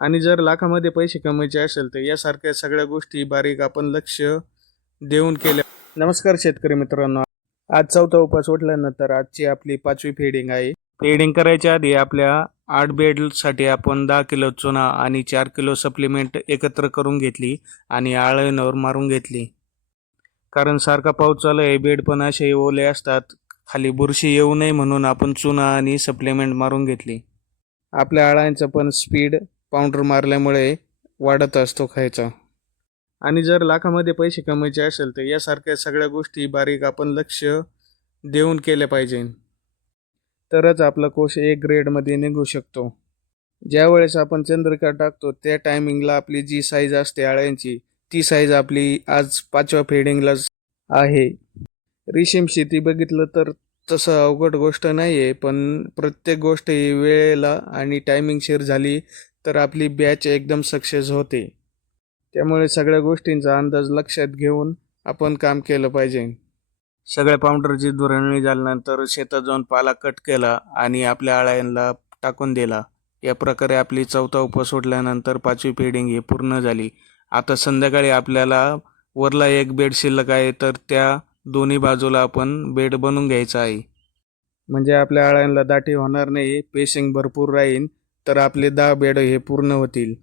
आणि जर लाखामध्ये पैसे कमवायचे असेल तर यासारख्या सगळ्या गोष्टी बारीक आपण लक्ष देऊन केल्या. नमस्कार शेतकरी मित्रांनो. आज चौथा उपास उठल्यानंतर आजची आपली पाचवी फेडिंग आहे. फेडिंग करायच्या आधी आपल्या आठ बेडसाठी आपण दहा किलो चुना आणि चार किलो सप्लिमेंट एकत्र करून घेतली आणि आळणीवर मारून घेतली. कारण सारखा पाऊस चालू आहे बेड पण असे ओले असतात खाली बुरशी येऊ नये म्हणून आपण चुना आणि सप्लिमेंट मारून घेतली. आपल्या आळ्यांचं पण स्पीड पाऊंडर मारल्यामुळे वाढत असतो खायचा. आणि जर लाखामध्ये पैसे कमवायचे असेल तर यासारख्या सगळ्या गोष्टी बारीक आपण लक्ष देऊन केल्या पाहिजे. तरच आपला कोश एक ग्रेडमध्ये निघू शकतो. ज्या वेळेस आपण चंद्रिका टाकतो त्या टायमिंगला आपली जी साईज असते आळ्यांची ती साईज आपली आज पाचव्या फेडिंगलाच आहे. रेशीम शेती बघितलं तर तसं अवघड गोष्ट नाही आहे पण प्रत्येक गोष्ट ही वेळेला आणि टायमिंगशीर झाली तर आपली बॅच एकदम सक्सेस होते. त्यामुळे सगळ्या गोष्टींचा अंदाज लक्षात घेऊन आपण काम केलं पाहिजे. सगळ्या पावडरची धुरणी झाल्यानंतर शेतात जाऊन पाला कट केला आणि आपल्या आळ्यांना टाकून दिला. या प्रकारे आपली चौथा उप सोडल्यानंतर पाचवी फेडिंग ही पूर्ण झाली. आता संध्याकाळी आपल्याला वरला एक बेड शिल्लक आहे तर त्या दोन्ही बाजूला आपण बेड बनवून घ्यायचा आहे. म्हणजे आपल्या आळ्यांना दाटी होणार नाही पेशिंग भरपूर राहील तर आपले दहा बेड हे पूर्ण होतील.